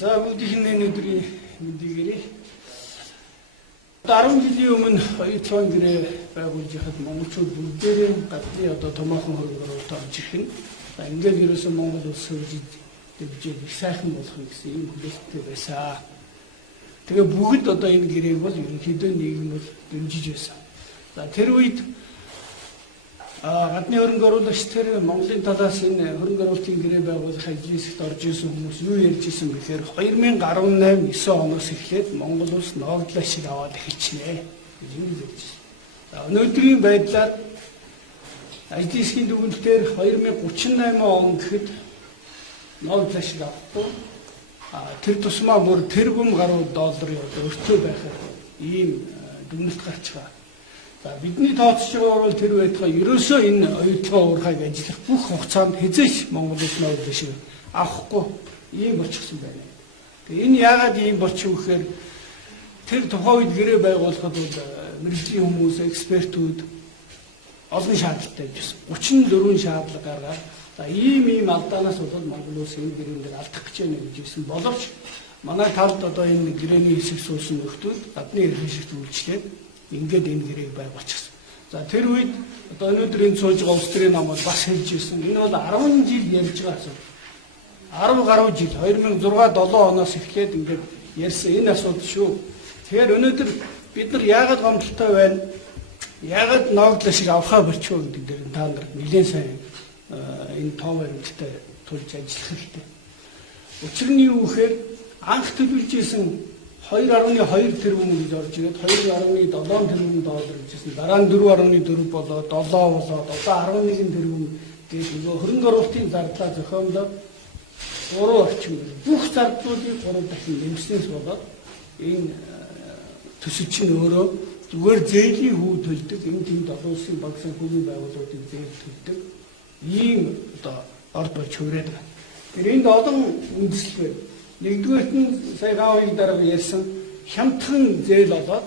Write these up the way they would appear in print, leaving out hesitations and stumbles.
За бүгдийн өнөөдрийн мэндийг 10 жилийн өмнө оюутлын гэрээ байгуулж хахад монголчууд бүгдээрээ гадны одоо томоохон хөрөнгөөрөө орж ирэх нь ингээд ерөөсөн Монгол улс хөгжиж дэвжиж их сайхан болох гэсэн юм хүлээлттэй байсан. Тэгээ бүгд одоо энэ гэрээг бол ерөнхийдөө нийгэм бол дэмжиж байсан. За тэр үед гадны хөрөнгө оруулагч тэр Монголын талаас энэ хөрөнгө оруулалтын гэрээ байгуулах ажлын орж исэн хүмүүс юу ярьж исэн бэхээр 2018-9 оноос эхлээд Монгол улс ногдлоо шиг аваад эхэлчихнэ гэж юм ярьж байна. За өнөөдрийн байдлаар ажлын дүгнэлтээр 2038 он гэхэд ногдлоо шиг авахгүй тэр тусмаа бүр тэрбум гаруй долларын өртөө байхаар ийм дүгнэлт гарч байгаа. За бидний тооцож байгаа бол тэр байтугай ерөөсөө энэ оюутлын уурхайг ажиллах бүх хугацаанд хязгаарч Монгол улс ногдлоо шиг авахгүй ийм болчихсон байна. Тэгээ энэ яагаад ийм болчих вэ гэхээр тэр тухайн үед гэрээ байгуулахад бол мэргэжлийн хүмүүс, экспертүүд олон шаардлагатай байсан. 34 шаардлага гаргаад за ийм алдаанаас болоод Монгол улс энэ гэрээн дээр алдах гэж байна гэж хэлсэн боловч манай талд одоо энэ гэрээний хэсэг суусан нөхдүүд гадны эрхлэгчд үйлчлээд ингээд энэ гэрээг байгуулчихсан. За тэр үед одоо өнөөдөр энэ сууж байгаа улс төрийн намууд бас хэлж ирсэн. Энэ бол 10 жил ярьж байгаа асуудал. 10 гаруй жил 2006-7 оноос эхлээд ингээд ярьсан энэ асуудал шүү. Тэгэхээр өнөөдөр бид нар яагаад гомдолтой байна? Яагаад ногдлоо шиг авахаа болчихоо гэдэг дээр та нарт нэлээд сайн энэ том баримттай тулж ажиллах хэрэгтэй. Учир нь юу гэхээр анх төлөвлөж исэн 2.2 тэрбум гэж орж ирээд 2.7 тэрбум доллар гэжсэн. Дараа нь 4.4 болоод 7 болоод одоо 11 тэрбум гэж нөгөө хөрөнгө оруулалтын зардлаа зохиомлоод 3 орчим бүх зардлуудыг 3 дахин нэмснээс болоод энэ төсөл чинь өөрөө зүгээр зээлийн хүү төлдөг энэ тийм олон улсын баг санхүүгийн байгууллагуудыг зээл төлдөг ийм одоо орд болж хүрээд байна. Тэр энд олон үндэслэл байна. Нэгдүгээрт нь сая гаавын дараа ярьсан хямдхан зээл болоод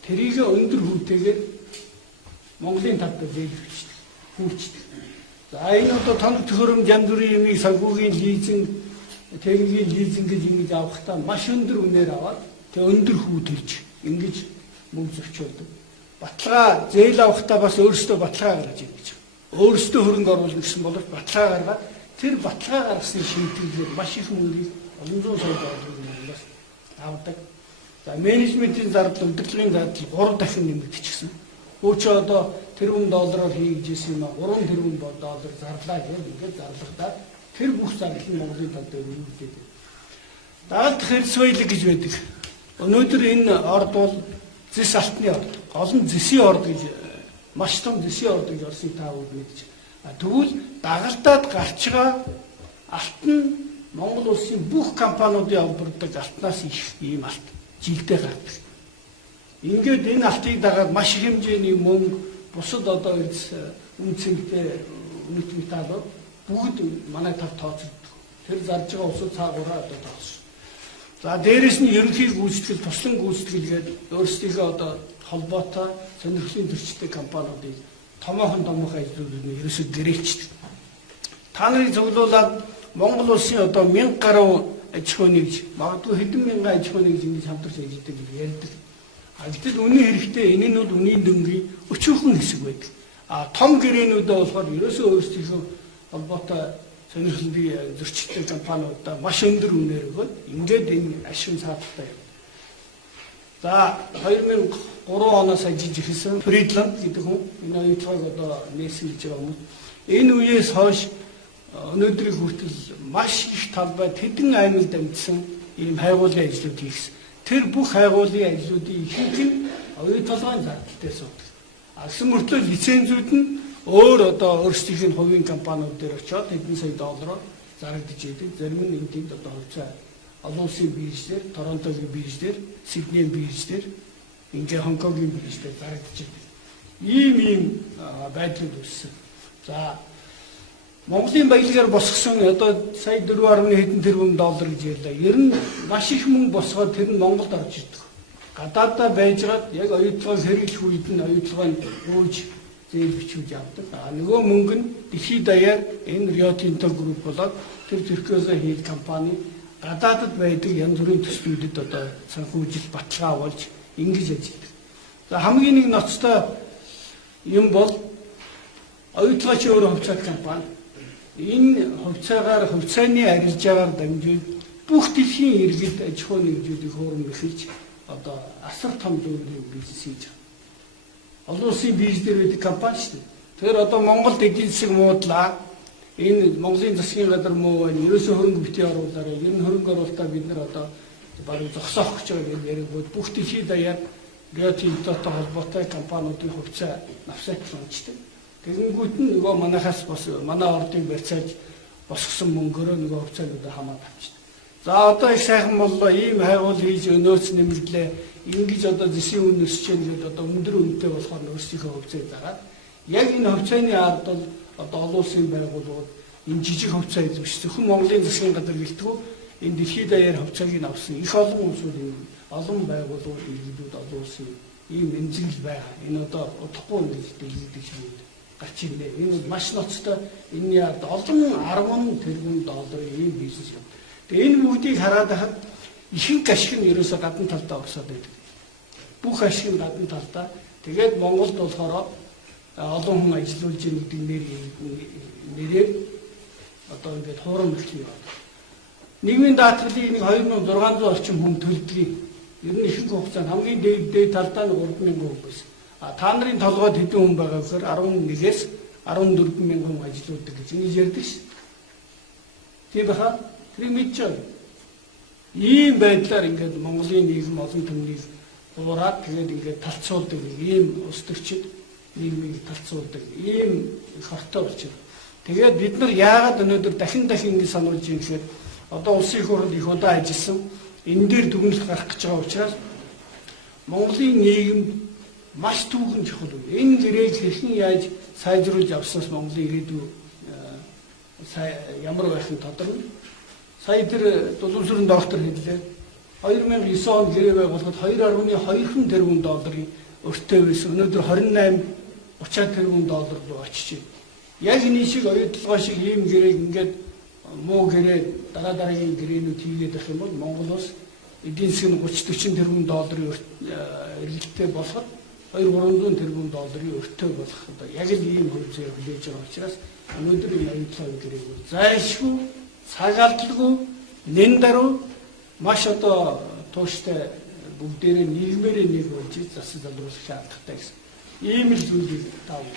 тэрийг өндөр хүүтэйгээр Монголын талд зээл хүчтэй. За энэ одоо тоног төхөөрөмж янз бүрийн юмыг санхүүгийн лизинг, техникийн лизинг гэж ингэж авахдаа маш өндөр үнээр аваад тэгээ өндөр хүү төлж ингэж мөнгө зөрчүүлдэг. Баталгаа зээл авахдаа бас өөрөөсөө баталгаа гаргаж ийн гэж. Өөрөөсөө хөрөнгө оруулах гэсэн бол баталгаа гаргаад тэр баталгаа гаргасны шимтгэлээр маш их мөнгөийг олон зуун сая долларыг авдаг. За менежментийн зардал, удирдлагын зардал 3 дахин нэмэгдчихсэн. Өөчөө одоо тэрбум доллараар хийж ирсэн юм а 3 тэрбум доллар зарлаа гэж ингээд зарлахдаа тэр бүх зардал нь Монголын талд өргөжлөж байна. Дагалт хэрэг соёлог гэж байдаг. Өнөөдөр энэ орд бол зэс алтны орд. Гол нь зэсийн орд гэж маш том зэсийн орд гэж орсыг та бүхэн мэдж. Тэгвэл дагалтаад гарч байгаа алт нь Монгол улсын бүх компаниудын олбордог алтнаас их ийм алт жилдээ гардаг. Ингээд энэ алтыг дагаад маш их хэмжээний мөнгө бусад одоо үнцэнтэй үнэт металлууд бүгд манай тав тооцогддог. Тэр зарж байгаа усууд цаагаараа одоо тооцсон. За дээрэс нь ерөнхий гүйцэтгэл, туслан гүйцэтгэл гэдэг өөрсдийнхөө одоо холбоотой сонирхлын төрчтэй компаниудыг томоохон ажлуудыг нь ерөөсөө гэрээлчдэг. Та нарыг цуглуулад Монгол улсын одоо 1000 гаруй аж ахуй нэгж, магадгүй хэдэн мянган аж ахуй нэгж ингэж хамтарч ажилладаг гэж ярьдаг. Гэтэл үнэн хэрэгтэй энэ нь бол үнийн дөнгөний өчүүхэн хэсэг байдаг. Том гэрээнүүдээ болохоор ерөөсөө өөрсдийнхөө холбоотой сонирхлын зөрчилтэй компаниудаа маш өндөр үнээр өгөөд ингээд энэ ашиг сааттай юм. За 2003 оноос ажиллаж ирсэн Фридланд гэдэг хүн энэ оюутгыг одоо нээсэн гэж байгаа юм. Энэ үеэс хойш өнөөдрийн хүртэл маш их талбай тэдэн аймагт амьдсан ийм хайгуулын ажлууд хийсэн. Тэр бүх хайгуулын ажлуудын ихэнх нь оюутлын зардалтай суудаг. Гэсэн мөртлөө лицензүүд нь өөр одоо өөрсдийнх нь хувийн компаниуд дээр очиод хэдэн сая доллараар зарагдаж идэг. Зарим нь энд одоо хувьцаа олон улсын биржлэр, Торонтогийн биржлэр, Сиднейн биржлэр, ингээ Хонконгийн биржлэр зарагдаж идэг. Ийм байдлууд үүссэн. За Монголын баялагаар босгосон одоо сая 4.1 хэдэн тэрбум доллар гэж ярьлаа. Ер нь маш их мөнгө босгоод тэр нь Монголд орж ирдэг. Гадаадаа байжгаад яг оюутлын хэрэглэх үед нь оюутлын өөж зээл бичүүлж авдаг. Нөгөө мөнгө нь дэлхийд даяар энэ Rio Tinto Group болоод тэр Turquoise Hill компани гадаадд байдаг янз бүрийн төслүүдэд одоо санхүүжилт баталгаа болж ингэж ажилладаг. За хамгийн нэг ноцтой юм бол оюутгаач өөрөө хувьцаат компани. Энэ хувьцааны арилжаагаар дамжуулж бүх дэлхийн иргэд аж ахуй нэгжүүдийг хуурам эхэлж одоо асар том зөвлөлийн бизнес хийж байгаа. Олон улсын бирж дээр байдаг компани шүү дээ. Тэгэхээр одоо Монголд эдийн засаг муудлаа. Энэ Монголын засгийн газар муу байна. Ерөөсөө хөрөнгө битгий оруулаарай. Энэ хөрөнгө оруулалтаа бид нар одоо баруун зогсоох гэж байгаа яригбод бүх дэлхийд даяар Риотинтотой холбоотой компаниудын хувьцаа навсаачлан унцдаг. Тэгэнгүүт нь нөгөө манайхаас бас манай ордыг барьцааж босгосон мөнгөөрөө нөгөө хувьцаануудаа хамаад авчихдаг. За одоо их сайхан боллоо. Ийм хайгуул хийж өнөөц нэмэрлээ. Ингэж одоо зэсийн үн өсөж байгаа одоо өндөр үнэтэй болохоор өөрсдийнхөө хувьцааг дагаад яг энэ хувьцааны ард бол одоо олон улсын байгууллагууд энэ жижиг хувьцаа эзэмшиж зөвхөн Монголын засгийн газар гэлтгүү энэ дэлхийд даяар хувьцааг нь авсан их олон улсууд олон байгууллагууд иргэдүүд олон улсын ийм эмзэгл байгаа. Энэ одоо удахгүй ингээд дэлгэдэг шиг гарч ирнэ. Энэ маш ноцтой энэний ард олон 10 тэрбум долларын ийм бизнес юм. Тэгээ энэ бүгдийг хараад хахад ихэнх ашиг нь ерөөсө гадна талдаа орсоод байдаг. Бүх ашиг нь гадна талдаа. Тэгээд Монголд болохоор олон хүн ажиллаж байгаа гэдэг нэрээр одоо ингээд хуурам эхлэх юм байна. Нийгмийн даатгалыг нэг 2600 орчим хүн төлдөг. Ер нь ихэнх хугацаанд хамгийн дээд талдаа 3000 хүн байсан. Та нарын толгойд хэдэн хүн байгаа гэхээр 11-ээс 14000 хүн ажилладаг гэж ингэж ярьдаг ш. Тийм баха. Тэр мэдж байгаа. Ийм байдлаар ингээд Монголын нийгэм олон түмнийг уураад тэгээд ингээд талцуулдаг ийм улс төрчид нийгмийг талцуулдаг ийм хортой болчихно. Тэгээд бид нар яагаад өнөөдөр дахин ингэ сануулж юм гэхээр одоо улсын их хурлд их удаа ажилласан энэ дээр дүгнэлт гарах гэж байгаа учраас Монголын нийгэм маш түүхэн чухал. Энэ гэрээг хэрхэн яаж сайжруулж авснаас Монголын ирээдүй ямар байх нь тодорхой. Сая тэр Дулуунсүрэн доктор хэллээ. 2009 он гэрээ байгуулахад 2.2 тэрбум долларын өртөө байсан. Өнөөдөр 28-30 тэрбум доллар руу очиж байна. Яг энэ шиг оюутлогоо шиг ийм гэрээг ингээд муу гэрээ дараагийн гэрээнүүд хийгээд байх юм бол Монгол улс эдийн засгийн 30-40 тэрбум долларын эргэлттэй болоход 200-300 тэрбум долларын өртөө болох одоо яг л ийм хөвцөө хүлээж байгаа учраас өнөөдөр энэ оюутлогын гэрээг зайлшгүй, цагаалтлгүй, нэн даруй маш одоо тууштай бүгдээрээ нийгмээрээ нэг болж засаг залруулах шаардлагатай гэсэн ийм л зүйлийг таавал